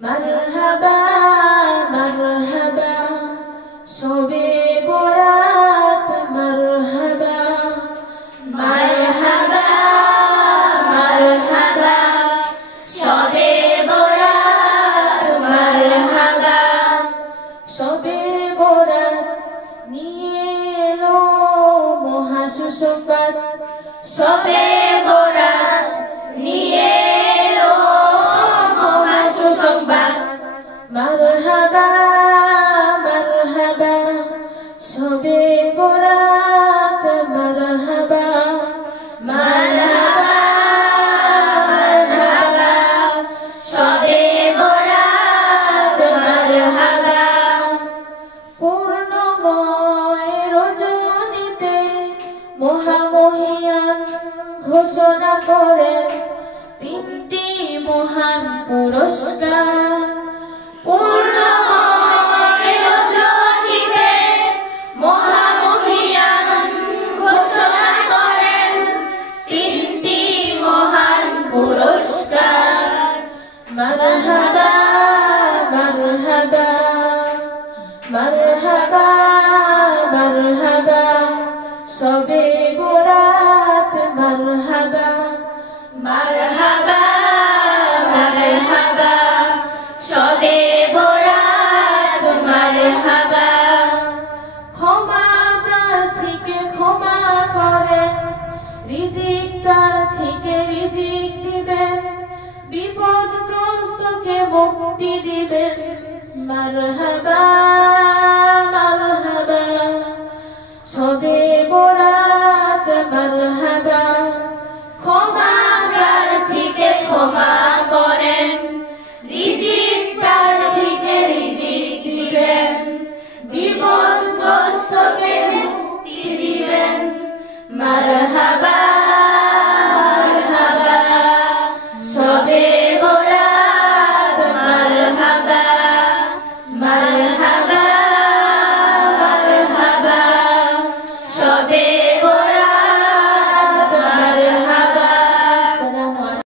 মারহাবা মারহাবা শবে বরাত মারহাবা মারহাবা মারহাবা শবে বরাত মারহাবা শবে বরাত নিয়ে এলো মহা সুসংবাদ শবে বরাত নিয়ে এলো মহা সুসংবাদ মারহাবা মারহাবা শবে বরাত মারহাবা মারহাবা মারহাবা শবে বরাত মারহাবা পূর্ণময় রজনীতে মহামহিয়ান ঘোষণা করেন তিনটি মহান পুরস্কার পূর্ণময় রজনীতে মহামহিয়ান ঘোষণা করেন তিনটি মহান পুরস্কার মারহাবা মারহাবা মারহাবা মারহাবা শবে বরাত মারহাবা মারহাবা মারহাবা শবে বরাত মারহাবা ক্ষমা প্রার্থীকে ক্ষমা করেন রিজিক প্রার্থীকে রিজিক দিবেন বিপদগ্রস্তকে মুক্তি দিবেন মারহাবা মারহাবা শবে